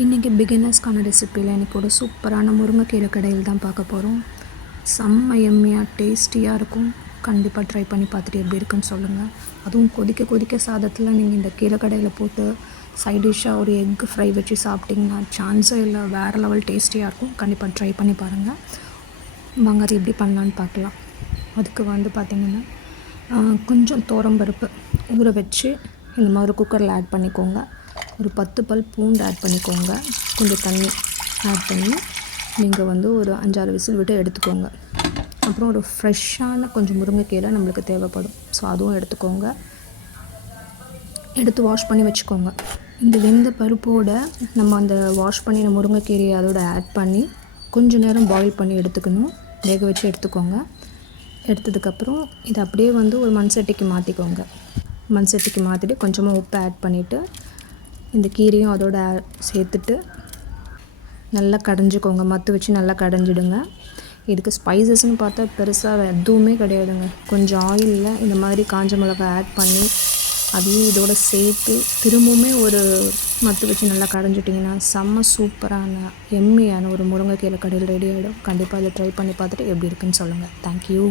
இன்றைக்கி பிகினர்ஸ்க்கான ரெசிப்பியில் இன்றைக்கி ஒரு சூப்பரான முருங்கைக்கீரை கடையில் தான் பார்க்க போகிறோம். செம்ம எம்மியாக டேஸ்டியாக இருக்கும். கண்டிப்பாக ட்ரை பண்ணி பார்த்துட்டு எப்படி இருக்குன்னு சொல்லுங்கள். அதுவும் கொதிக்க கொதிக்க சாதத்தில் நீங்கள் இந்த கீரை கடையில் போட்டு சைட் டிஷ்ஷாக ஒரு எக் ஃப்ரை வச்சு சாப்பிட்டிங்கன்னா சான்ஸே இல்லை, வேறு லெவல் டேஸ்டியாக இருக்கும். கண்டிப்பாக ட்ரை பண்ணி பாருங்கள். வாங்க அது எப்படி பண்ணலான்னு பார்க்கலாம். அதுக்கு பார்த்திங்கன்னா கொஞ்சம் துவரம்பருப்பு ஊற வச்சு இந்த மாதிரி குக்கரில் ஆட் பண்ணிக்கோங்க. ஒரு 10 பல் பூண்டு ஆட் பண்ணிக்கோங்க. கொஞ்சம் தண்ணி ஆட் பண்ணி நீங்கள் ஒரு 5-6 விசில் விட்டு எடுத்துக்கோங்க. அப்புறம் ஒரு ஃப்ரெஷ்ஷான கொஞ்சம் முருங்கைக்கீரை நம்மளுக்கு தேவைப்படும். ஸோ அதுவும் எடுத்துக்கோங்க. எடுத்து வாஷ் பண்ணி வச்சுக்கோங்க. இந்த வெந்த பருப்போடு நம்ம அந்த வாஷ் பண்ணின முருங்கைக்கீரையை அதோட ஆட் பண்ணி கொஞ்சம் நேரம் பாயில் பண்ணி எடுத்துக்கணும். வேக வச்சு எடுத்துக்கோங்க. எடுத்ததுக்கப்புறம் இதை அப்படியே ஒரு மண் சட்டிக்கு மாற்றிக்கோங்க. மண் சட்டிக்கு மாற்றிட்டு கொஞ்சமாக உப்பு ஆட் பண்ணிவிட்டு இந்த கீரையும் அதோட சேர்த்துட்டு நல்லா கடைஞ்சிக்கோங்க. மத்து வச்சு நல்லா கடைஞ்சிடுங்க. இதுக்கு ஸ்பைசஸ்ன்னு பார்த்தா பெருசாக எதுவுமே கிடையாதுங்க. கொஞ்சம் ஆயிலில் இந்த மாதிரி காஞ்ச மிளகாய் ஆட் பண்ணி அதையும் இதோட சேர்த்து திரும்பவுமே ஒரு மத்து வச்சு நல்லா கடைஞ்சிட்டிங்கன்னா செம்ம சூப்பரான எம்மியான ஒரு முருங்கைக்கீரை கடையில் ரெடி ஆகிடும். கண்டிப்பாக இதை ட்ரை பண்ணி பார்த்துட்டு எப்படி இருக்குன்னு சொல்லுங்கள். தேங்க்யூ.